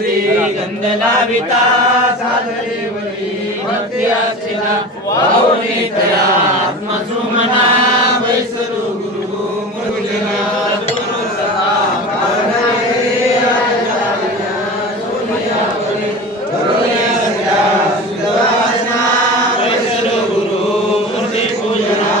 वैसलो गुरु गंधलाविता सादरे वरी भक्ती वाहुनी तया आत्मसुमना वैसरू गुरु मुरुजना गुरु सदा वैसरू गुरु मूर्ती पूजना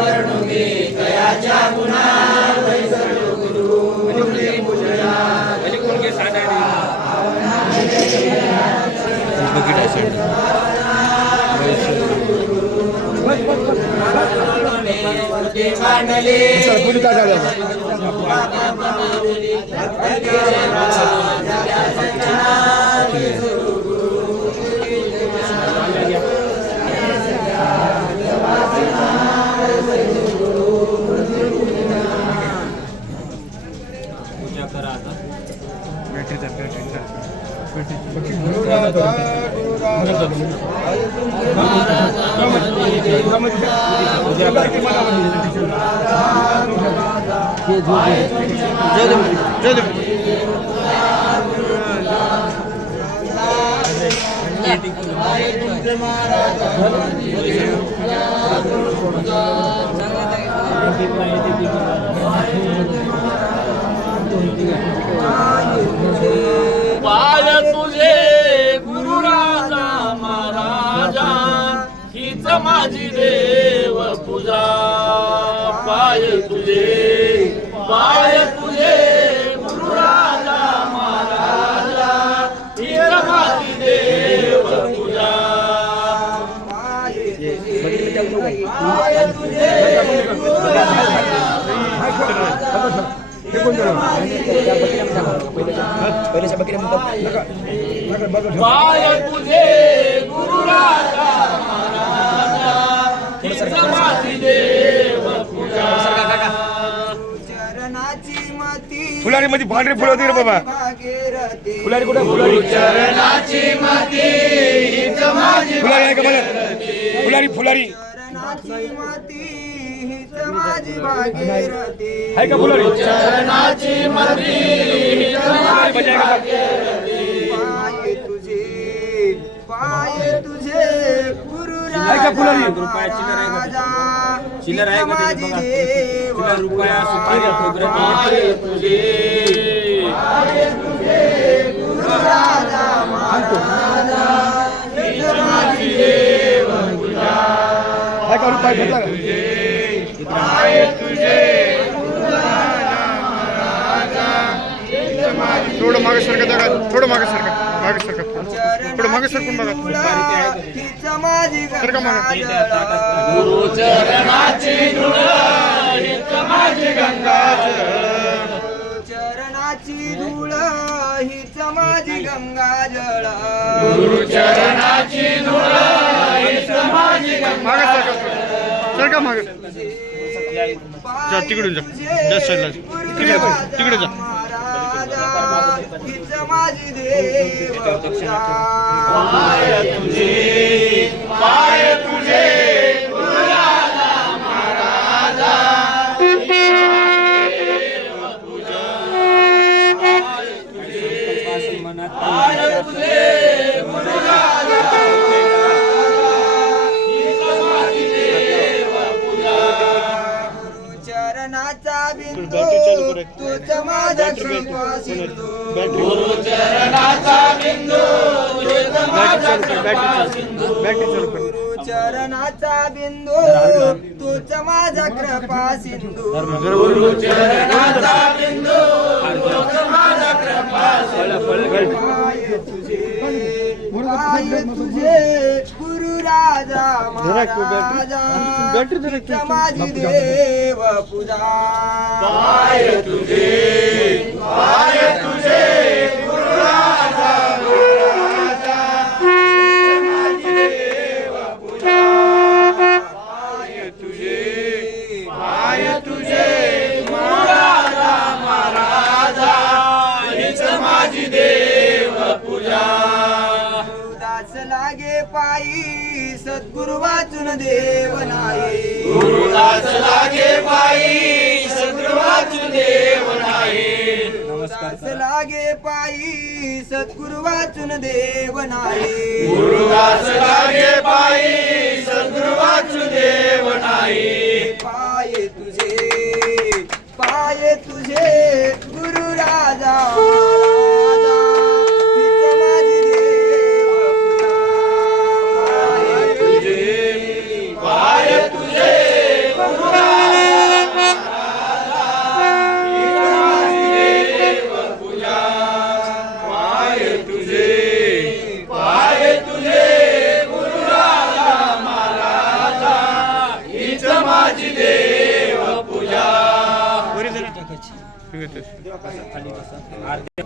वर्णुमी तयाच्या गुणा वैसरू गुरु मूर्ती पूजना मूर्ती मांडली पाय तुझे पाय तुझे गुरु राजा महाराजा हीच माझी देव पूजा पाय तुझे गुरु राजा महाराजा फुलारी मध्ये पांढरे फुलं होती रे बाबा. फुलारी कुठे? फुलारी. फुलारी आहे का मला? फुलारी फुलारी. चरणाची मती हीच माझी आहे का फुलारी? चरणाची मती मजा आहे का? पाय तुझे पाय तुझे गुरु आहे का फुलारी? राजा चिल्लर आहे माझी देव पाय तुझे गुरु राजा आहे का? पाय भेटला का थोडं मागे सरका जागा थोडं मागे सरका मागे सरका थोडं मागे सरकून बघा. सरका मागे. गुरु चरणाची धुळ हीच माझी गंगा चरणाची धूळ हीच माझी गंगा जळ. गुरुचरणाची धूळ हीच माझी गंगा मागे जा तिकडून जा. जा. तिकडे जा, तिकडे जा. हीच माझी देव. तुझे पाय बॅटरी चालू कर. तूच माझा कृपा सिंधू बॅटरी गुरुचरणाचा बिंदू तुझ माझा कृपा सिंधू गुरु चरणाचा बिंदू तूच माझा कृपा सिंधू तुझे गुरु राजा. महाराजा. माझी देव पूजा. पाय तुझे पाय तुझे गुरुराजा महाराजा गुरुदास लागे पायी सद्गुरु वाचून देव नाही गुरुदास लागे पायी सद्गुरुवाचू देव नाही गुरुदास लागे पायी सद्गुरु वाचून देव नाही गुरुदास लागे पायी सद्गुरुवाचू देव नाही पाय तुझे पाय तुझे गुरु राजा. देव पूजा